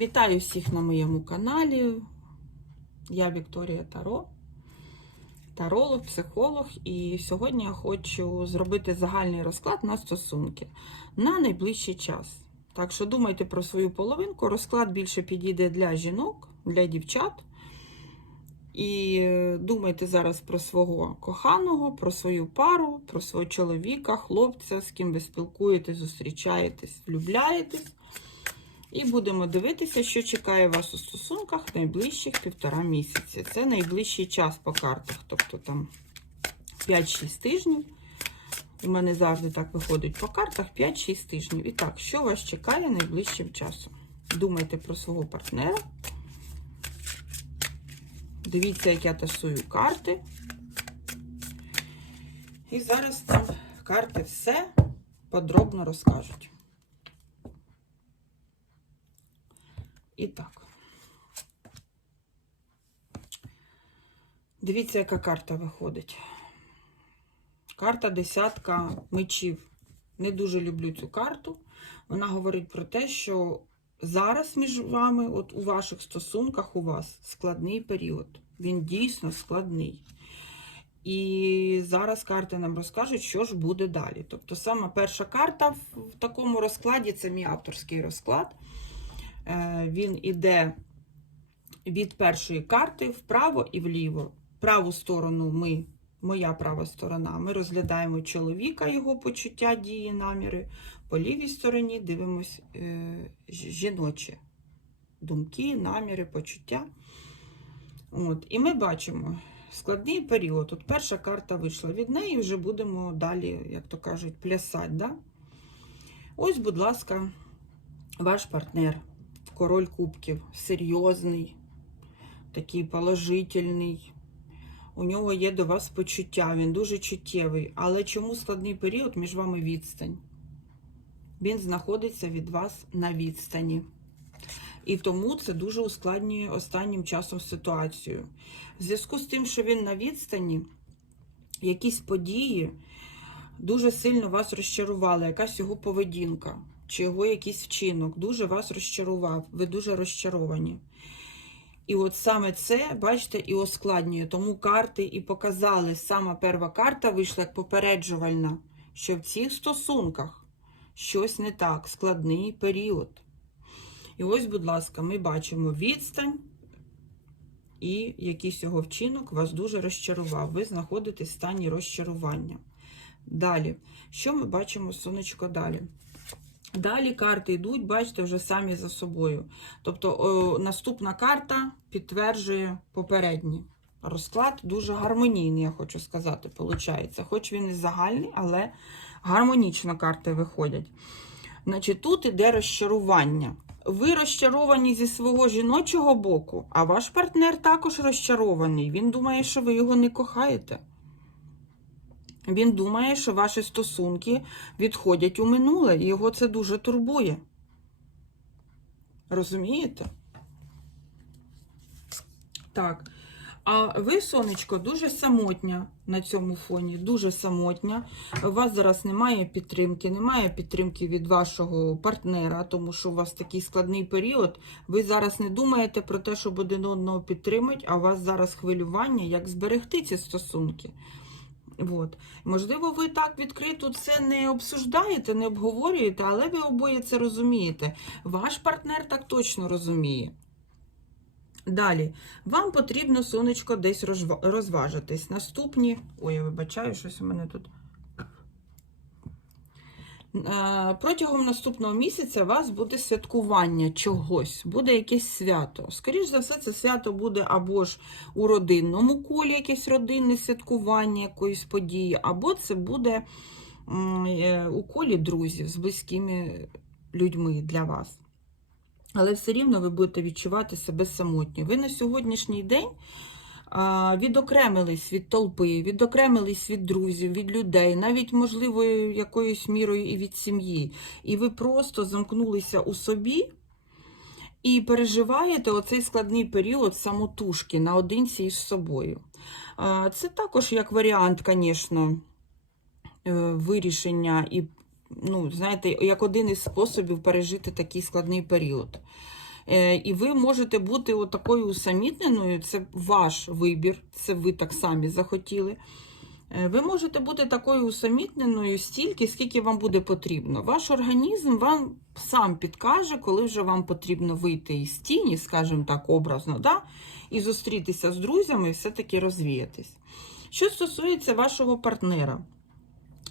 Вітаю всіх на моєму каналі. Я Вікторія Таро, таролог, психолог, і сьогодні я хочу зробити загальний розклад на стосунки на найближчий час. Так що думайте про свою половинку. Розклад більше підійде для жінок, для дівчат. І думайте зараз про свого коханого, про свою пару, про свого чоловіка, хлопця, з ким ви спілкуєтесь, зустрічаєтесь, влюбляєтесь. І будемо дивитися, що чекає вас у стосунках найближчих півтора місяці. Це найближчий час по картах, тобто там 5-6 тижнів. У мене завжди так виходить по картах 5-6 тижнів. І так, що вас чекає найближчим часом? Думайте про свого партнера. Дивіться, як я тасую карти. І зараз нам карти все подробно розкажуть. І так. Дивіться, яка карта виходить. Карта десятка мечів. Не дуже люблю цю карту. Вона говорить про те, що зараз між вами, от у ваших стосунках, у вас складний період. Він дійсно складний. І зараз карти нам розкажуть, що ж буде далі. Тобто, саме перша карта в такому розкладі це мій авторський розклад. Він іде від першої карти вправо і вліво. Праву сторону ми, моя права сторона, ми розглядаємо чоловіка, його почуття, дії, наміри. По лівій стороні дивимось е, жіночі думки, наміри, почуття. От, І ми бачимо складний період. От перша карта вийшла від неї, вже будемо далі, як то кажуть, плясати. Да? Ось, будь ласка, ваш партнер король кубків, серйозний, такий положительний. У нього є до вас почуття, він дуже чуттєвий. Але чому складний період між вами відстань? Він знаходиться від вас на відстані. І тому це дуже ускладнює останнім часом ситуацію. В зв'язку з тим, що він на відстані, якісь події дуже сильно вас розчарували, якась його поведінка чи його якийсь вчинок дуже вас розчарував, ви дуже розчаровані. І от саме це, бачите, і ускладнює. Тому карти і показали, сама перша карта вийшла як попереджувальна, що в цих стосунках щось не так, складний період. І ось, будь ласка, ми бачимо відстань, і якийсь його вчинок вас дуже розчарував. Ви знаходитесь в стані розчарування. Далі, що ми бачимо, сонечко, далі? Далі карти йдуть, бачите, вже самі за собою. Тобто наступна карта підтверджує попередні. Розклад дуже гармонійний, я хочу сказати, виходить. Хоч він і загальний, але гармонічно карти виходять. Значить, Тут іде розчарування. Ви розчаровані зі свого жіночого боку, а ваш партнер також розчарований. Він думає, що ви його не кохаєте. Він думає, що ваші стосунки відходять у минуле, і його це дуже турбує. Розумієте? Так. А ви, сонечко, дуже самотня на цьому фоні, дуже самотня. У вас зараз немає підтримки, немає підтримки від вашого партнера, тому що у вас такий складний період. Ви зараз не думаєте про те, щоб один одного підтримати, а у вас зараз хвилювання, як зберегти ці стосунки. От. Можливо, ви так відкрито це не обсуждаєте, не обговорюєте, але ви обоє це розумієте. Ваш партнер так точно розуміє. Далі, вам потрібно, сонечко, десь розважитись. Наступні. Ой, я вибачаю, щось у мене тут. Е, протягом наступного місяця у вас буде святкування чогось, буде якесь свято. Скоріше за все, це свято буде або ж у родинному колі якесь родинне святкування якоїсь події, або це буде е, у колі друзів з близькими людьми для вас. Але все рівно ви будете відчувати себе самотньо. Ви на сьогоднішній день відокремились від толпи, відокремились від друзів, від людей, навіть, можливо, якоюсь мірою і від сім'ї. І ви просто замкнулися у собі і переживаєте оцей складний період самотужки наодинці із собою. Це також як варіант, звісно, е, вирішення і, ну, знаєте, як один із способів пережити такий складний період. Е, І ви можете бути такою усамітненою, це ваш вибір, це ви так самі захотіли. Е, Ви можете бути такою усамітненою стільки, скільки вам буде потрібно. Ваш організм вам сам підкаже, коли вже вам потрібно вийти із тіні, скажімо так, образно, да? і зустрітися з друзями і все-таки розвіятись. Що стосується вашого партнера,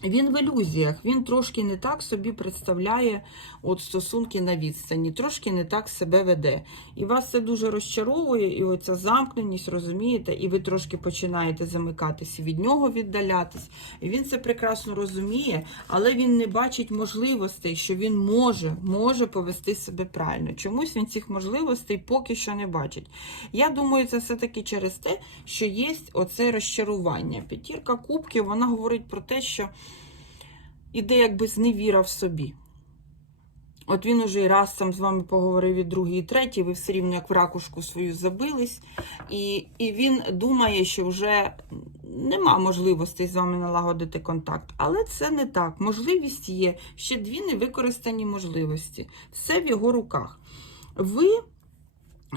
він в ілюзіях, він трошки не так собі представляє от стосунки на відстані, трошки не так себе веде. І вас це дуже розчаровує, і оця замкненість, розумієте, і ви трошки починаєте замикатися від нього, віддалятись. І він це прекрасно розуміє, але він не бачить можливостей, що він може, може повести себе правильно. Чомусь він цих можливостей поки що не бачить. Я думаю, це все-таки через те, що є оце розчарування. П'ятірка кубків, вона говорить про те, що іде якби зневіра в собі. От він уже і раз сам з вами поговорив, і другий, і третій, ви все рівно як в ракушку свою забились, і, і він думає, що вже нема можливостей з вами налагодити контакт. Але це не так. Можливість є. Ще дві невикористані можливості. Все в його руках. Ви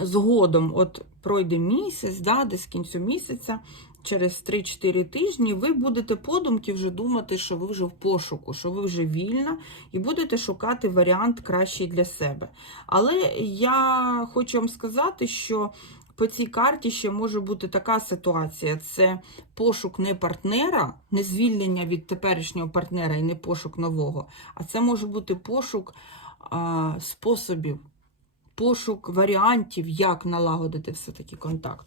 згодом, от пройде місяць, да, десь кінцю місяця, через 3-4 тижні, ви будете подумки вже думати, що ви вже в пошуку, що ви вже вільна, і будете шукати варіант кращий для себе. Але я хочу вам сказати, що по цій карті ще може бути така ситуація: це пошук не партнера, не звільнення від теперішнього партнера і не пошук нового, а це може бути пошук а, способів, пошук варіантів, як налагодити все-таки контакт.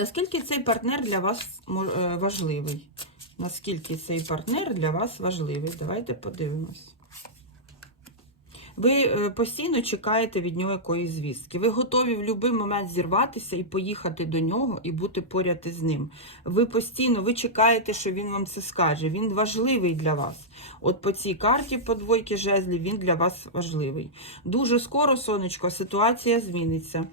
Наскільки цей партнер для вас е, важливий? Наскільки цей партнер для вас важливий? Давайте подивимось. Ви е, постійно чекаєте від нього якоїсь звістки. Ви готові в будь-який момент зірватися і поїхати до нього і бути поряд із ним. Ви постійно ви чекаєте, що він вам це скаже. Він важливий для вас. От по цій карті по двойки жезлів він для вас важливий. Дуже скоро, сонечко, ситуація зміниться.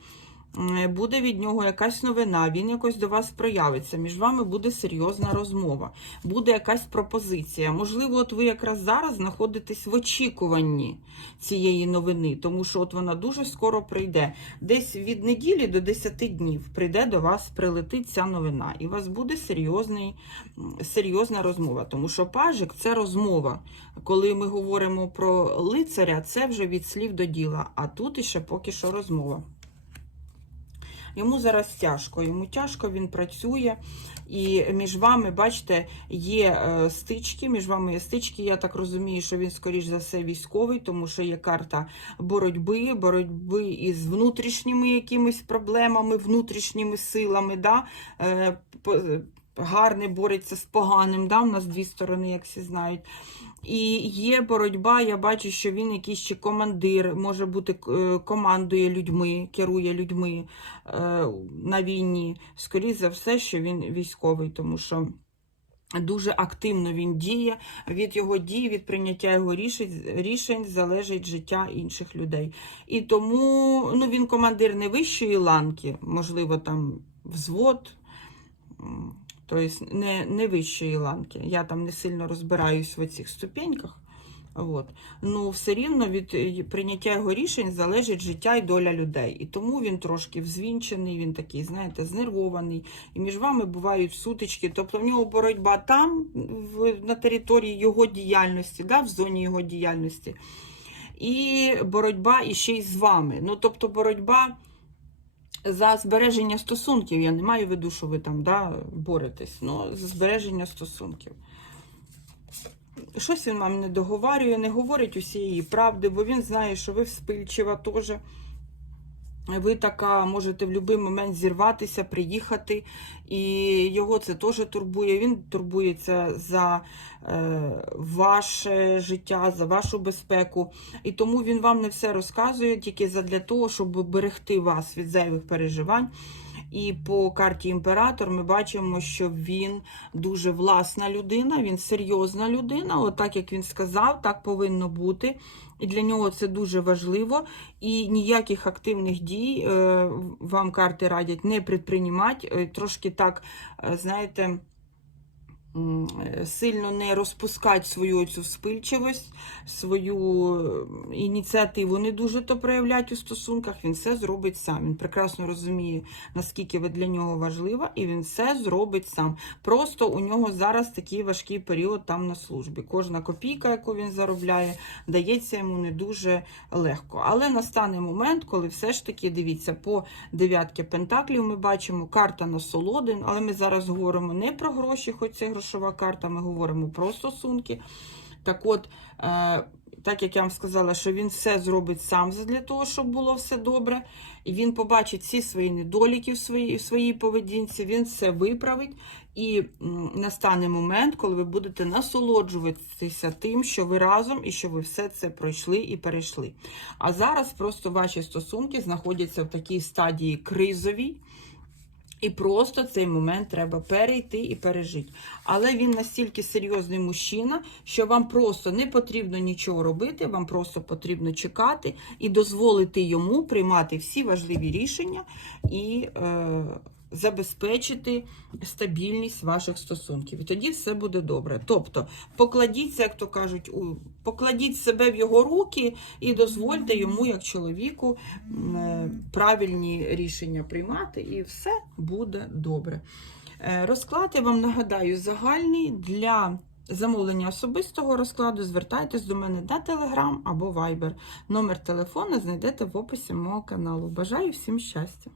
М, Буде від нього якась новина, він якось до вас проявиться. Між вами буде серйозна розмова, буде якась пропозиція. Можливо, от ви якраз зараз знаходитесь в очікуванні цієї новини, тому що от вона дуже скоро прийде. Десь від неділі до 10 днів прийде до вас, прилетить ця новина, і у вас буде серйозний, серйозна розмова. Тому що пажик це розмова. Коли ми говоримо про лицаря, це вже від слів до діла. А тут іще поки що розмова. Йому зараз тяжко, йому тяжко, він працює, і між вами, бачите, є е, стички. Між вами є стички. Я так розумію, що він, скоріш за все, військовий, тому що є карта боротьби, боротьби із внутрішніми якимись проблемами, внутрішніми силами. Да? Гарне бореться з поганим. Да? У нас дві сторони, як всі знають. І є боротьба, я бачу, що він якийсь ще командир, може бути е, командує людьми, керує людьми е, на війні. Скоріше за все, що він військовий, тому що дуже активно він діє. Від його дій, від прийняття його рішень, рішень залежить життя інших людей. І тому ну, він командир не вищої ланки, можливо, там взвод. Тобто не, не вищої ланки. Я там не сильно розбираюсь в цих ступеньках. От. Ну, все рівно від прийняття його рішень залежить життя і доля людей. І тому він трошки взвінчений, він такий, знаєте, знервований. І між вами бувають сутички. Тобто в нього боротьба там, в, на території його діяльності, да, в зоні його діяльності. І боротьба іще й з вами. Ну, тобто боротьба за збереження стосунків. Я не маю в виду, що ви там да, боретесь, але за збереження стосунків. Щось він вам не договарює, не говорить усієї правди, бо він знає, що ви вспильчива теж. Ви така можете в будь-який момент зірватися, приїхати, і його це теж турбує. Він турбується за е, ваше життя, за вашу безпеку. І тому він вам не все розказує тільки для того, щоб берегти вас від зайвих переживань. І по карті імператор ми бачимо, що він дуже власна людина, він серйозна людина. От так як він сказав, так повинно бути. І для нього це дуже важливо. І ніяких активних дій е, вам карти радять не предприймати. Е, Трошки так, е, знаєте, сильно не розпускати свою цю вспильчивість, свою е, ініціативу не дуже то проявлять у стосунках, він все зробить сам. Він прекрасно розуміє, наскільки ви для нього важлива, і він все зробить сам. Просто у нього зараз такий важкий період там на службі. Кожна копійка, яку він заробляє, дається йому не дуже легко. Але настане момент, коли все ж таки дивіться, по дев'ятки пентаклів ми бачимо карта насолоди, але ми зараз говоримо не про гроші, хоч це грошова карта, ми говоримо про стосунки. Так от, е, так як я вам сказала, що він все зробить сам для того, щоб було все добре, і він побачить всі свої недоліки в своїй, в своїй поведінці, він все виправить. І настане момент, коли ви будете насолоджуватися тим, що ви разом і що ви все це пройшли і перейшли. А зараз просто ваші стосунки знаходяться в такій стадії кризовій. І просто цей момент треба перейти і пережити. Але він настільки серйозний мужчина, що вам просто не потрібно нічого робити, вам просто потрібно чекати і дозволити йому приймати всі важливі рішення і е, забезпечити стабільність ваших стосунків. І тоді все буде добре. Тобто покладіться, як то кажуть, покладіть себе в його руки і дозвольте йому, як чоловіку, е, правильні рішення приймати, і все буде добре. Е, Розклад я вам нагадаю загальний для. Замовлення особистого розкладу звертайтесь до мене на Telegram або Viber. Номер телефону знайдете в описі мого каналу. Бажаю всім щастя!